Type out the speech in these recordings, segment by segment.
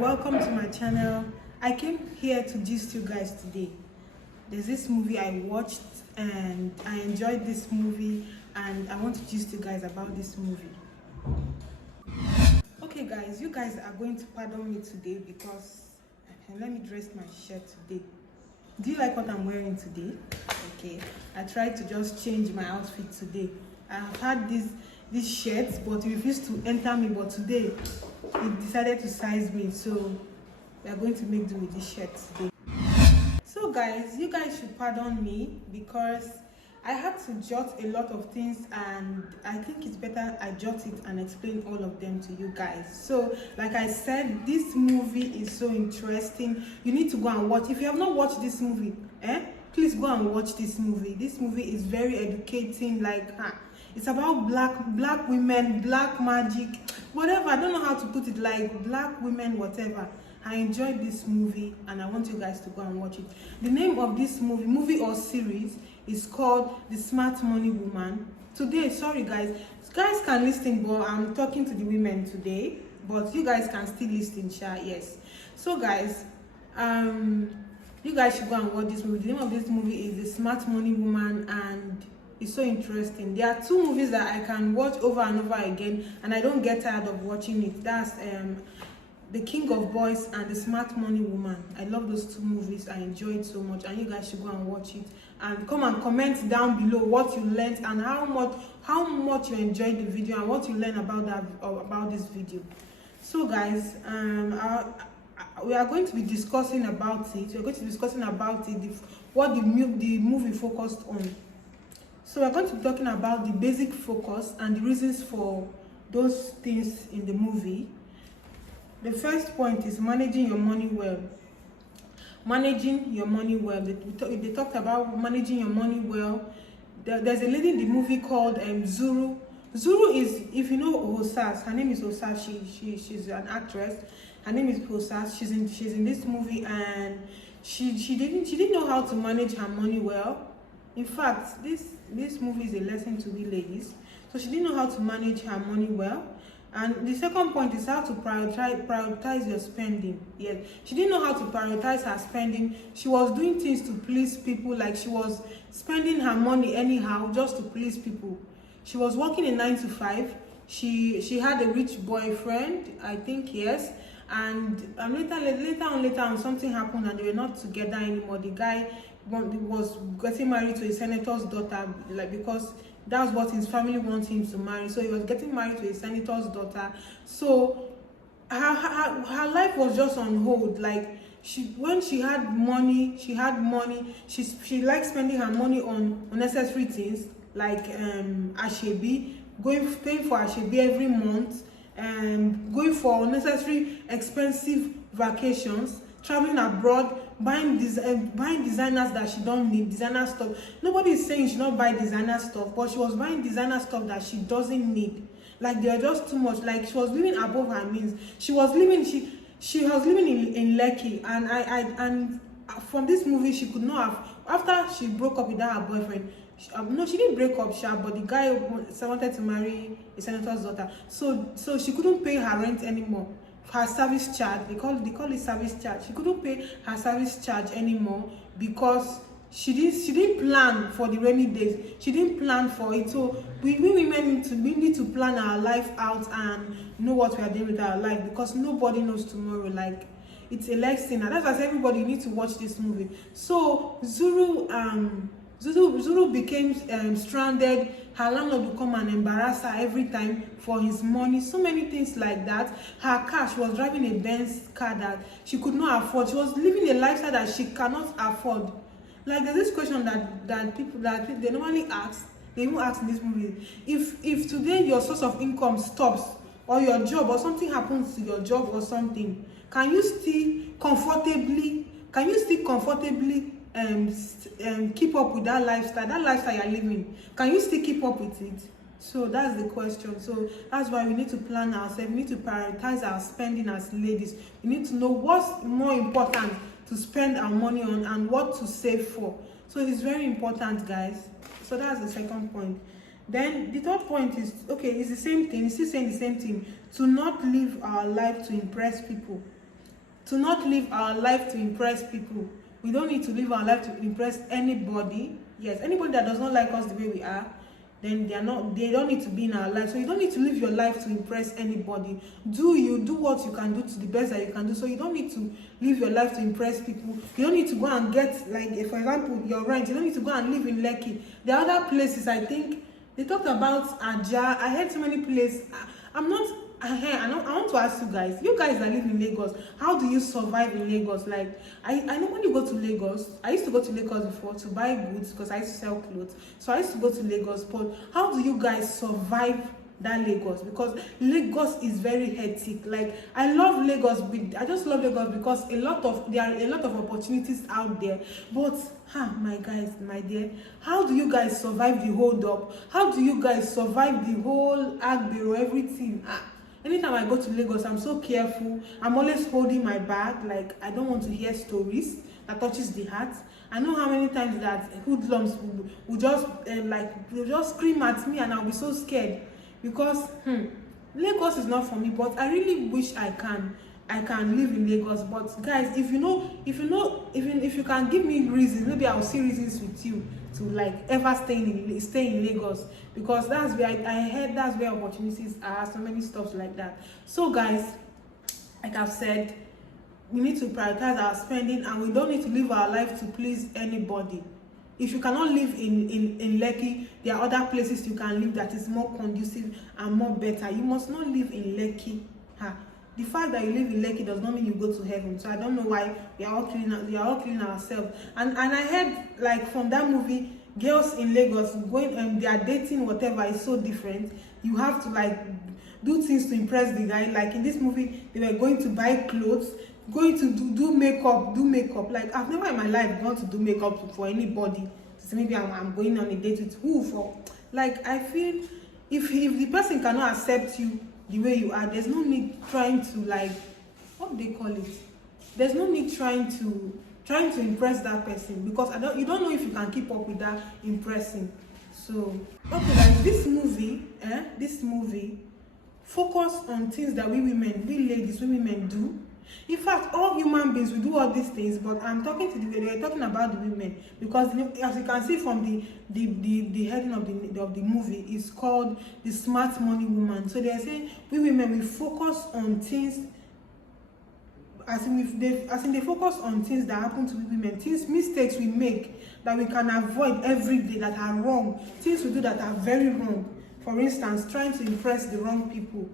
welcome to my channel. I came here to gist you guys today. There's this movie I watched and I enjoyed this movie and I want to gist you guys about this movie. Okay guys, you guys are going to pardon me today because let me dress my shirt today. Do you like what I'm wearing today? Okay, I tried to just change my outfit today. I have had this shirt but it refused to enter me, but today it decided to size me, so we are going to make do with this shirt today. So guys, you guys should pardon me because I had to jot a lot of things and I think it's better I jot it and explain all of them to you guys. So like I said, this movie is so interesting. You need to go and watch. If you have not watched this movie, please go and watch this movie. This movie is very educating. It's about black women, black magic, whatever. I don't know how to put it, like black women, whatever. I enjoyed this movie and I want you guys to go and watch it. The name of this movie or series is called The Smart Money Woman. Today, sorry guys can listen, but I'm talking to the women today, but you guys can still listen, yes. So guys, you guys should go and watch this movie. The name of this movie is The Smart Money Woman and it's so interesting. There are two movies that I can watch over and over again and I don't get tired of watching it. That's The King of Boys and The Smart Money Woman. I love those two movies. I enjoy it so much and you guys should go and watch it and come and comment down below what you learned and how much you enjoyed the video and what you learned about this video. So guys, we are going to be discussing about it. We're going to be discussing about it, what the movie focused on. So we're going to be talking about the basic focus and the reasons for those things in the movie. The first point is managing your money well. Managing your money well. They talked about managing your money well. There's a lady in the movie called Zuru. Zuru is, if you know Hosas, her name is Hosas. She's an actress. Her name is Hosas. She's in this movie and she didn't know how to manage her money well. In fact, this movie is a lesson to we ladies. So she didn't know how to manage her money well. And the second point is how to prioritize your spending. Yes, she didn't know how to prioritize her spending. She was doing things to please people, like she was spending her money anyhow just to please people. She was working a 9 to 5. She had a rich boyfriend, I think, yes. And later on something happened and they were not together anymore. The guy was getting married to a senator's daughter, because that's what his family wants him to marry. So he was getting married to a senator's daughter. So her life was just on hold. When she had money. She liked spending her money on unnecessary things like Ashebi, paying for Ashebi every month, going for unnecessary expensive vacations, traveling abroad, buying designers that she don't need, designer stuff. Nobody is saying she don't buy designer stuff, but she was buying designer stuff that she doesn't need. Like, they are just too much. Like, she was living above her means. She was living in Lekki, and from this movie she could not have, after she broke up with her boyfriend. No, she didn't break up, but the guy wanted to marry a senator's daughter, so she couldn't pay her rent anymore. Her service charge, they call it service charge. She couldn't pay her service charge anymore because she didn't plan for the rainy days. She didn't plan for it. So we women need to plan our life out and know what we are doing with our life, because nobody knows tomorrow. Like, it's a lesson, and that's why everybody needs to watch this movie. So Zuru became stranded. Her landlord would come and embarrass her every time for his money. So many things like that. Her car, she was driving a Benz car that she could not afford. She was living a lifestyle that she cannot afford. Like, there's this question that people they normally ask. They even ask in this movie: if today your source of income stops, or your job, or something happens to your job or something, can you still comfortably keep up with that lifestyle you're living? Can you still keep up with it? So that's the question. So that's why we need to plan ourselves. We need to prioritize our spending as ladies. We need to know what's more important to spend our money on and what to save for. So it's very important, guys. So that's the second point. Then the third point is, okay, it's the same thing. It's still saying the same thing. To not live our life to impress people. to not live our life to impress people. We don't need to live our life to impress anybody. Yes, anybody that does not like us the way we are, then they don't need to be in our life. So you don't need to live your life to impress anybody. Do what you can do to the best that you can do. So you don't need to live your life to impress people. You don't need to go and get, like, for example, your rent. You don't need to go and live in Lekki. There are other places, I think they talked about Aja. I heard so many places. I want to ask you guys that live in Lagos, how do you survive in Lagos? Like, I normally go to Lagos. I used to go to Lagos before to buy goods because I used to sell clothes. So I used to go to Lagos. But how do you guys survive that Lagos? Because Lagos is very hectic. Like, I love Lagos. I just love Lagos because there are a lot of opportunities out there. But my guys, my dear, how do you guys survive the hold up? How do you guys survive the whole agbero, everything? Anytime I go to Lagos, I'm so careful. I'm always holding my bag. Like, I don't want to hear stories that touches the heart. I know how many times that hoodlums will just they'll just scream at me, and I'll be so scared because Lagos is not for me. But I really wish I can live in Lagos. But guys, if you can give me reasons, maybe I'll see reasons with you to like ever stay in Lagos, because that's where I heard that's where opportunities are, so many stuff like that. So guys, like I've said, we need to prioritize our spending, and we don't need to live our life to please anybody. If you cannot live in Lekki, there are other places you can live that is more conducive and more better. You must not live in Lekki. The fact that you live in Lekki does not mean you go to heaven. So I don't know why we are all killing ourselves. And I heard, like, from that movie, girls in Lagos going and they are dating, whatever, is so different. You have to like do things to impress the guy. Like in this movie, they were going to buy clothes, going to do makeup. Like, I've never in my life gone to do makeup for anybody. So maybe I'm going on a date with who for. Like, I feel if the person cannot accept you the way you are, there's no need trying to, like, what do they call it? There's no need trying to impress that person, because you don't know if you can keep up with that impressing. So okay guys, this movie focus on things that we women do. In fact, all human beings will do all these things, but I'm talking to we're talking about the women, because as you can see from the heading of the movie is called The Smart Money Woman. So they are saying we women will focus on things, they focus on things that happen to women, mistakes we make that we can avoid every day that are wrong, things we do that are very wrong. For instance, trying to impress the wrong people.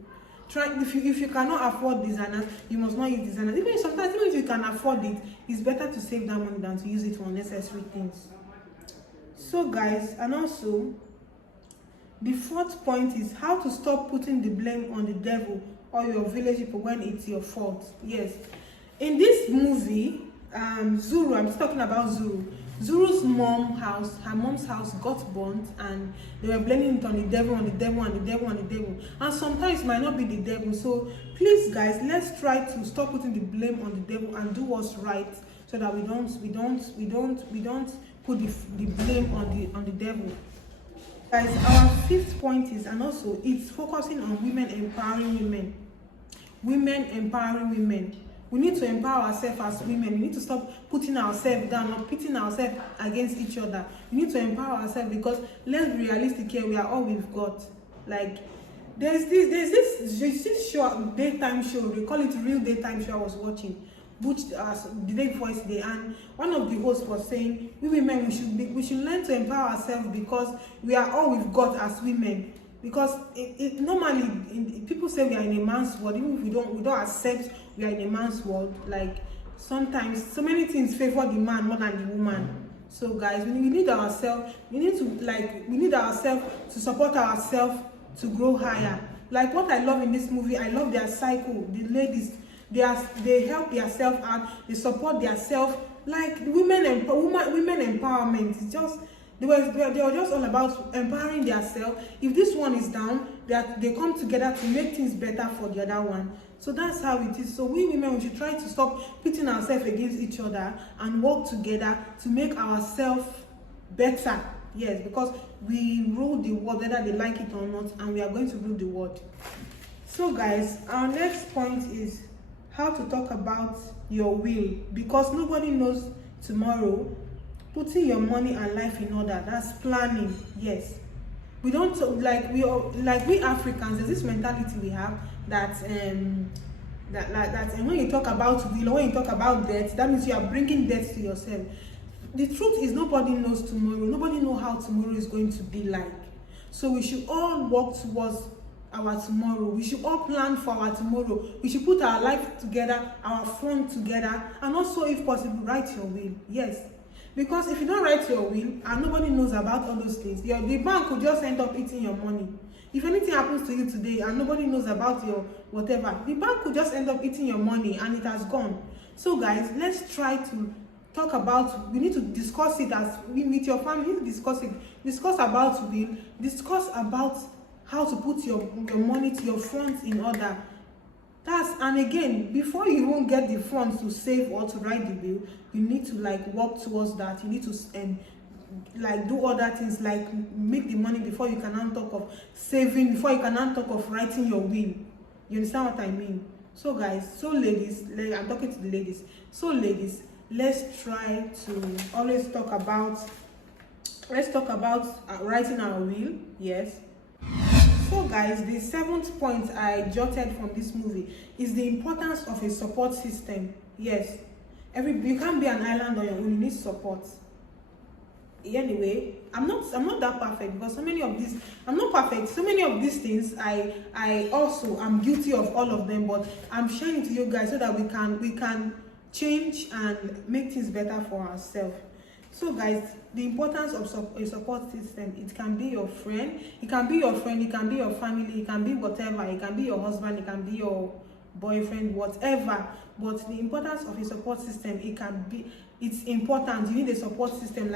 If you cannot afford designers, you must not use designers. Even if you can afford it, it's better to save that money than to use it for unnecessary things. So guys, and also the fourth point is how to stop putting the blame on the devil or your village people when it's your fault. Yes, in this movie, Zuru, I'm just talking about Zuru's mom's house got burnt, and they were blaming it on the devil. And sometimes it might not be the devil. So please guys, let's try to stop putting the blame on the devil and do what's right, so that we don't put the blame on the devil. Guys, our fifth point is, and also it's focusing on women empowering women. We need to empower ourselves as women. We need to stop putting ourselves down or pitting ourselves against each other. We need to empower ourselves, because let's be realistic here, we are all we've got. Like, there's this show, daytime show, they call it Real Daytime Show I was watching, which the day before yesterday, and one of the hosts was saying we women, we should learn to empower ourselves, because we are all we've got as women. Because normally people say we are in a man's world, even if we don't accept we are in a man's world. Like, sometimes so many things favor the man more than the woman. So guys, we need ourselves, we need ourselves to support ourselves to grow higher. Like what I love in this movie, I love their cycle. The ladies, they help themselves out, they support themselves. Like women empowerment. It's just they were just all about empowering themselves. If this one is down, they come together to make things better for the other one. So that's how it is. So we women, we should try to stop pitting ourselves against each other and work together to make ourselves better. Yes, because we rule the world whether they like it or not, and we are going to rule the world. So guys, our next point is how to talk about your will, because nobody knows tomorrow. Putting your money and life in order, that's planning. Yes, we don't we Africans, there's this mentality we have that and when you talk about will, or when you talk about debt, that means you are bringing debt to yourself. The truth is, nobody knows tomorrow. Nobody knows how tomorrow is going to be like. So we should all work towards our tomorrow. We should all plan for our tomorrow. We should put our life together, our fund together, and also, if possible, write your will. Yes, because if you don't write your will and nobody knows about all those things, the bank will just end up eating your money. If anything happens to you today and nobody knows about your whatever, the bank will just end up eating your money and it has gone. So guys, let's try to talk about, we need to discuss it with your family. You need to discuss it. Discuss about will. Discuss about how to put your money to your funds in order. And again, before you even get the funds to save or to write the bill, you need to work towards that. You need to do other things, like make the money before you can now talk of saving, before you can now talk of writing your will. You understand what I mean? So guys, ladies, I'm talking to the ladies. So ladies, let's try to always talk about writing our will. Yes. So guys, the 7th point I jotted from this movie is the importance of a support system. Yes, you can't be an island on your own. You need support. Anyway, I'm not that perfect, because I'm not perfect. So many of these things I also am guilty of all of them, but I'm sharing to you guys so that we can change and make things better for ourselves. So guys, the importance of a support system, it can be your friend, it can be your family, it can be whatever, it can be your husband, it can be your boyfriend, whatever. But the importance of a support system, it's important. You need a support system.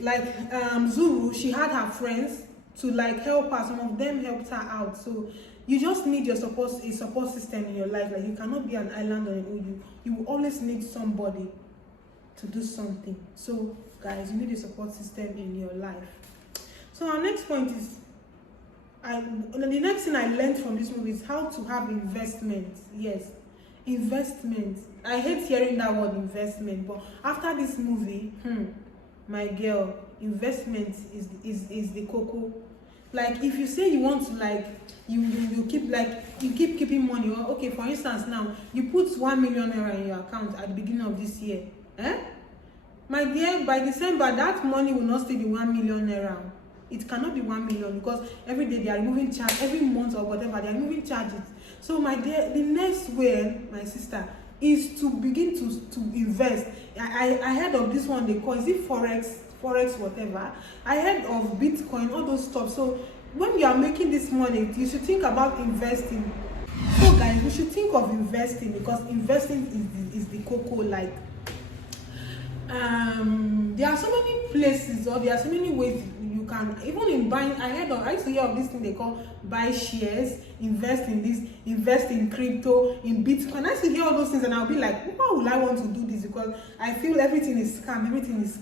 Zuru, she had her friends to help her. Some of them helped her out. So you just need a support system in your life. You cannot be an island on your own. You will always need somebody to do something. So guys, you need a support system in your life. So our next point is, the next thing I learned from this movie is how to have investment. Yes, investment. I hate hearing that word investment, but after this movie, my girl, investment is the cocoa. If you say you want to you keep keeping money, or okay, for instance, now you put 1 million naira in your account at the beginning of this year. My dear, by December, that money will not still be 1 million naira. It cannot be 1 million, because every day they are removing charge, every month or whatever, they are removing charges. So my dear, the next way, my sister, is to begin to invest. I heard of this one they call, is it forex whatever. I heard of Bitcoin, all those stuff. So when you are making this money, you should think about investing. So guys, we should think of investing, because investing is the cocoa. There are so many places, or there are so many ways you can, even in buying. I used to hear of this thing they call buy shares, invest in this, invest in crypto, in Bitcoin. I used to hear all those things, and I'll be like, why would I want to do this? Because I feel everything is scam, everything is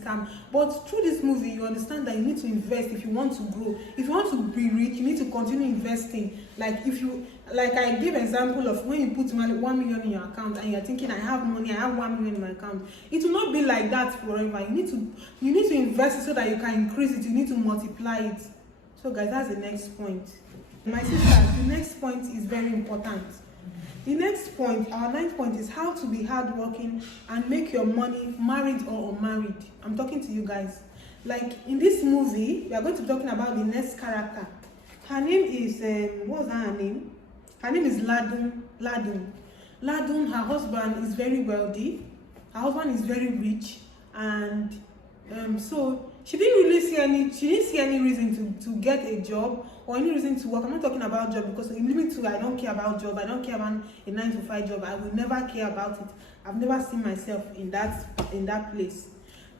scam. But through this movie, you understand that you need to invest if you want to grow. If you want to be rich, you need to continue investing. I give example of when you put 1 million in your account and you're thinking, I have money, I have 1 million in my account. It will not be like that forever. You need to invest it so that you can increase it. You need to multiply it. So guys, that's the next point. My sisters, the next point is very important. The next point, our 9th point, is how to be hardworking and make your money, married or unmarried. I'm talking to you guys. In this movie, we are going to be talking about the next character. Her name is, what's her name? Her name is Ladun. Ladun, her husband is very wealthy. Her husband is very rich, and so she didn't see any reason to get a job or any reason to work. I'm not talking about job, because in me too, I don't care about job. I don't care about a 9-to-5 job. I will never care about it. I've never seen myself in that place.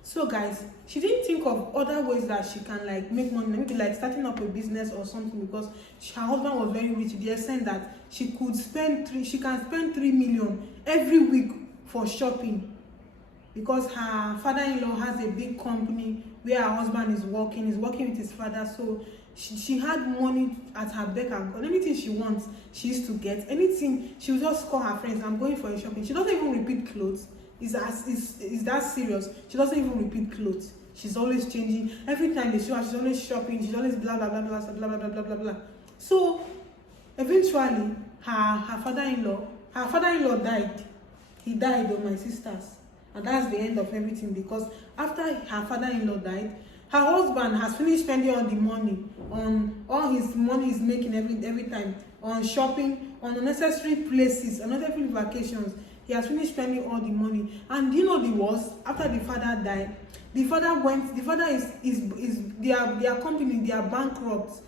So guys, she didn't think of other ways that she can make money, maybe starting up a business or something, because her husband was very rich to the extent that she can spend 3 million every week for shopping, because her father-in-law has a big company where her husband is working with his father. So She had money at her beck and call. Anything she wants, she used to get. Anything, she would just call her friends, I'm going for a shopping. She doesn't even repeat clothes. Is that serious? She doesn't even repeat clothes. She's always changing. Every time they show her, she's always shopping. She's always blah blah blah blah blah blah blah blah blah blah. So eventually, her father-in-law died. He died of my sisters, and that's the end of everything. Because after her father-in-law died, her husband has finished spending all the money on all his money he's making every time on shopping, on unnecessary places, unnecessary vacations. He has finished spending all the money. And you know the worst? After the father died, the father is their company, they are bankrupt.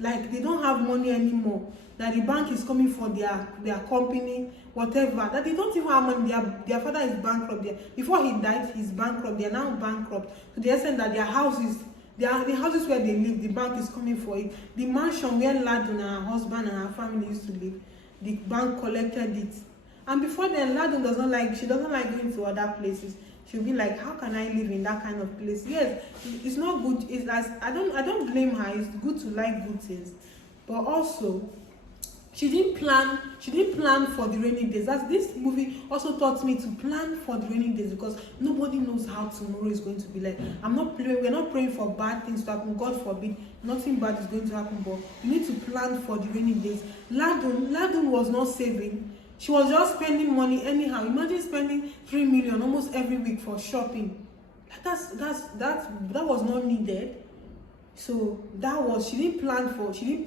Like they don't have money anymore. That the bank is coming for their company, whatever. That they don't even have money. Their father is bankrupt. Before he died, he's bankrupt. They are now bankrupt to the extent that their houses, the houses where they live, the bank is coming for it. The mansion where Ladun and her husband and her family used to live, the bank collected it. And before then, Ladun she doesn't like going to other places. She'll be like, how can I live in that kind of place? Yes, it's not good. I don't blame her. It's good to like good things, but also she didn't plan for the rainy days. This movie also taught me to plan for the rainy days, because nobody knows how tomorrow is going to be like. We're not praying for bad things to happen. God forbid, nothing bad is going to happen, but you need to plan for the rainy days. Ladun was not saving. She was just spending money anyhow. Imagine spending 3 million almost every week for shopping. That was not needed. So she didn't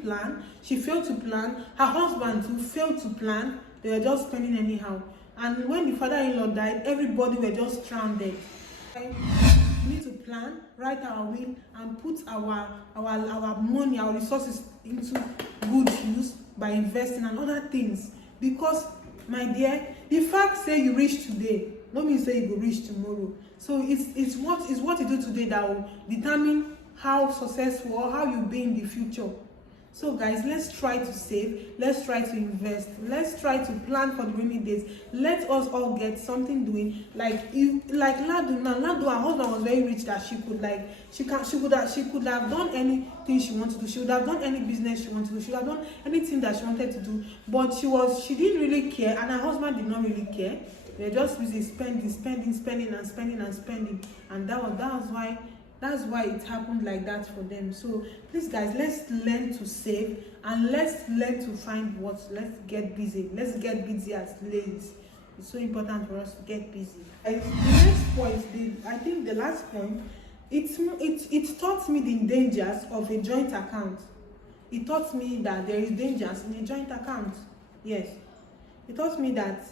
plan. She failed to plan. Her husband too failed to plan. They were just spending anyhow. And when the father-in-law died, everybody were just stranded. We need to plan, write our will, and put our money, our resources into good use by investing and other things. Because, my dear, the fact say you reach today, no mean say you go reach tomorrow. So it's what you do today that will determine how successful or how you'll be in the future. So guys, let's try to save, let's try to invest, let's try to plan for the rainy days. Let us all get something doing. Like Ladu, her husband was very rich that she could have done anything she wanted to do. She would have done any business she wanted to do. She would have done anything that she wanted to do. But she didn't really care, and her husband did not really care. They were just busy spending, and that's why it happened like that for them. So please guys, let's learn to save, and let's learn to find let's get busy. Let's get busy as ladies. It's so important for us to get busy. And the next point, I think the last point, it taught me the dangers of a joint account. It taught me that there is dangers in a joint account. Yes, it taught me that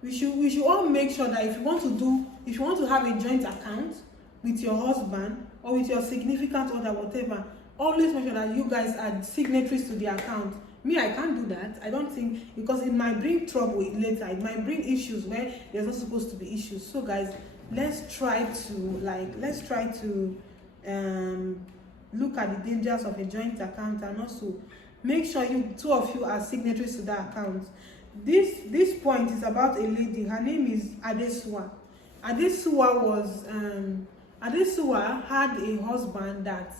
we should all make sure that if you want to have a joint account with your husband or with your significant other, whatever, always make sure that you guys are signatories to the account. Me, I can't do that. I don't think, because it might bring trouble later. It might bring issues where there's not supposed to be issues. So guys, let's try to look at the dangers of a joint account, and also make sure two of you are signatories to that account. This point is about a lady. Her name is Adesua. Adesua had a husband that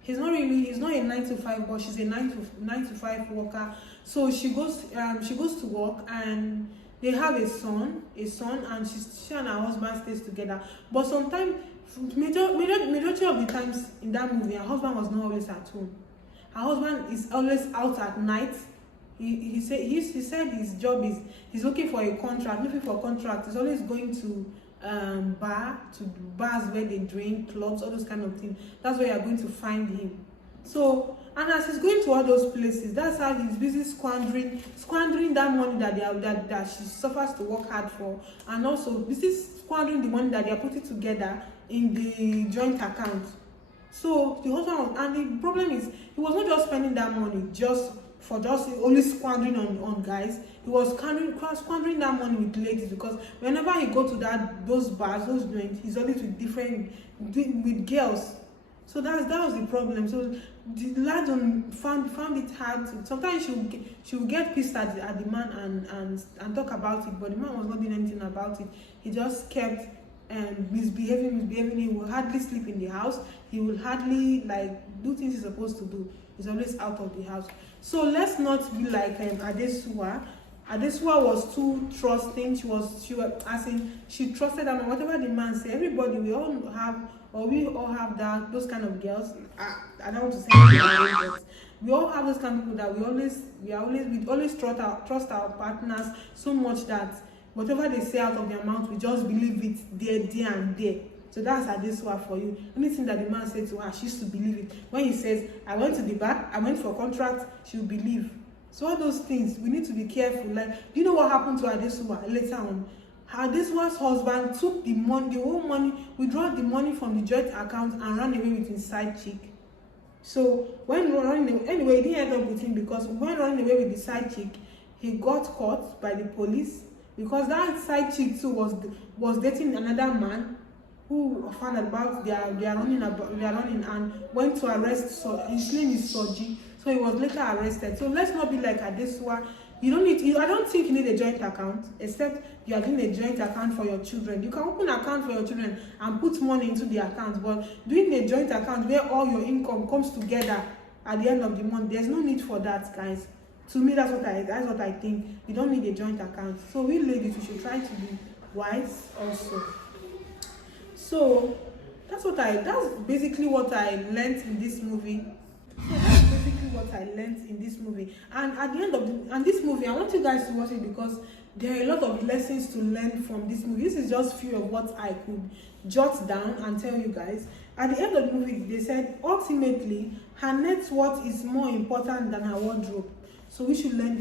he's not a 9-to-5, but she's a 9-to-5 worker. So she goes to work, and they have a son, and she and her husband stays together. But sometimes, majority of the times in that movie, her husband was not always at home. Her husband is always out at night. He said his job is, he's looking for a contract. He's always going to bars where they drink, clubs, all those kind of things. That's where you're going to find him. So, and as he's going to all those places, that's how he's busy squandering that money that she suffers to work hard for, and also busy squandering the money that they are putting together in the joint account. So the husband and the problem is, he was not just spending that money only squandering on guys. He was squandering that money with ladies, because whenever he go to those bars, those joints, he's always with girls. So that was the problem. So the Ladon found it hard. Sometimes she would get pissed at the man and talk about it, but the man was not doing anything about it. He just kept misbehaving. He would hardly sleep in the house. He would hardly do things he's supposed to do, he's always out of the house. So let's not be like Adesua. Adesua was too trusting. She trusted him. Whatever the man said, everybody, we all have those kind of girls. I don't want to say anything, but we all have those kind of people that we always trust our partners so much that whatever they say out of their mouth, we just believe it there and there. So that's Adesua for you. Anything that the man said to her, she used to believe it. When he says, I went to the bar, I went for a contract, she'll believe. So all those things, we need to be careful. Like, do you know what happened to Adesua later on? Adesua's husband took the whole money, withdrew the money from the joint account and ran away with his side chick. So when running away, anyway, he didn't end up with him, because when running away with the side chick, he got caught by the police, because that side chick too was dating another man who found about they are running and went to arrest. So his name is Soji. So he was later arrested. So let's not be like Adesua. I don't think you need a joint account, except you are doing a joint account for your children. You can open an account for your children and put money into the account, but doing a joint account where all your income comes together at the end of the month, there's no need for that, guys. To me, that's what I think. You don't need a joint account. So we ladies, we should try to be wise also. So that's basically what I learned in this movie. And at the end of this movie, I want you guys to watch it, because there are a lot of lessons to learn from this movie. This is just few of what I could jot down and tell you guys. At the end of the movie, they said ultimately her net worth is more important than her wardrobe. So we should learn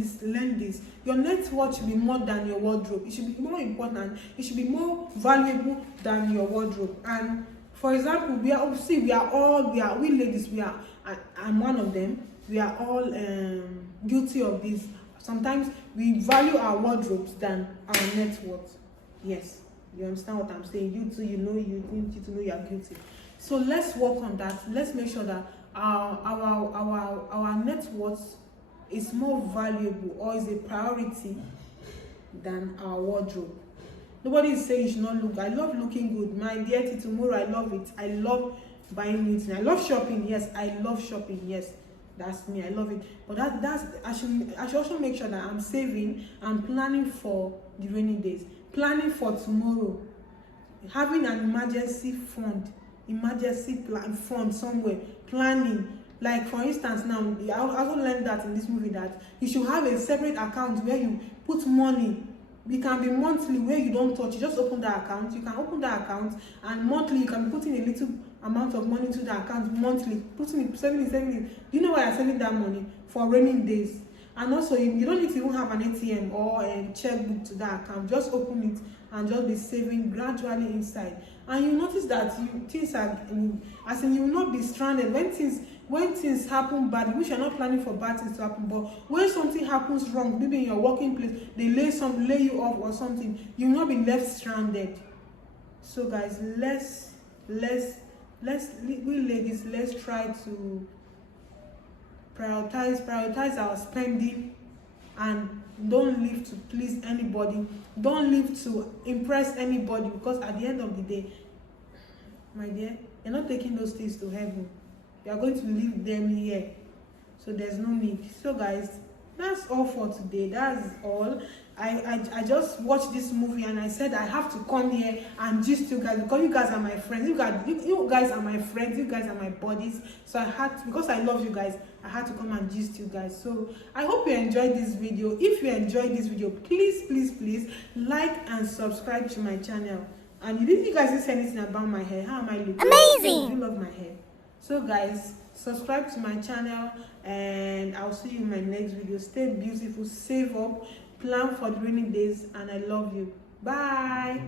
this. Your net worth should be more than your wardrobe. It should be more important. It should be more valuable than your wardrobe. And for example, we ladies, I'm one of them. We are all guilty of this. Sometimes we value our wardrobes than our net worth. Yes, you understand what I'm saying? You too, you need to know you are guilty. So let's work on that. Let's make sure that our net worth is more valuable, or is a priority, than our wardrobe. Nobody is saying you should not look. I love looking good. My dear, till tomorrow, I love it. I love buying new things. I love shopping. Yes, I love shopping. Yes, that's me. I love it. But I should also make sure that I'm saving and planning for the rainy days, planning for tomorrow, having an emergency fund somewhere, planning. Like for instance, now I also learned that in this movie, that you should have a separate account where you put money. It can be monthly, where you don't touch. You just open the account. You can open the account, and monthly you can be putting a little amount of money into the account monthly, putting it, saving it. Do you know why I'm saving that money? For raining days. And also, you don't need to even have an ATM or a checkbook to that account. Just open it and just be saving gradually inside. And you notice that you will not be stranded when things happen bad. We are not planning for bad things to happen, but when something happens wrong, maybe in your working place, they lay you off or something, you will not be left stranded. So guys, we ladies, let's try to prioritize our spending, and don't live to please anybody. Don't live to impress anybody, because at the end of the day, my dear, you're not taking those things to heaven. You are going to leave them here. So there's no need. So guys, that's all for today. That's all. I just watched this movie, and I said I have to come here and gist you guys, because you guys are my friends. You guys are my friends. You guys are my buddies. So I had to, because I love you guys, I had to come and gist you guys. So I hope you enjoyed this video. If you enjoyed this video, please like and subscribe to my channel. And if you guys didn't say anything about my hair, how am I looking? Amazing! You love my hair. So guys, subscribe to my channel, and I'll see you in my next video. Stay beautiful, save up, plan for the rainy days, and I love you. Bye.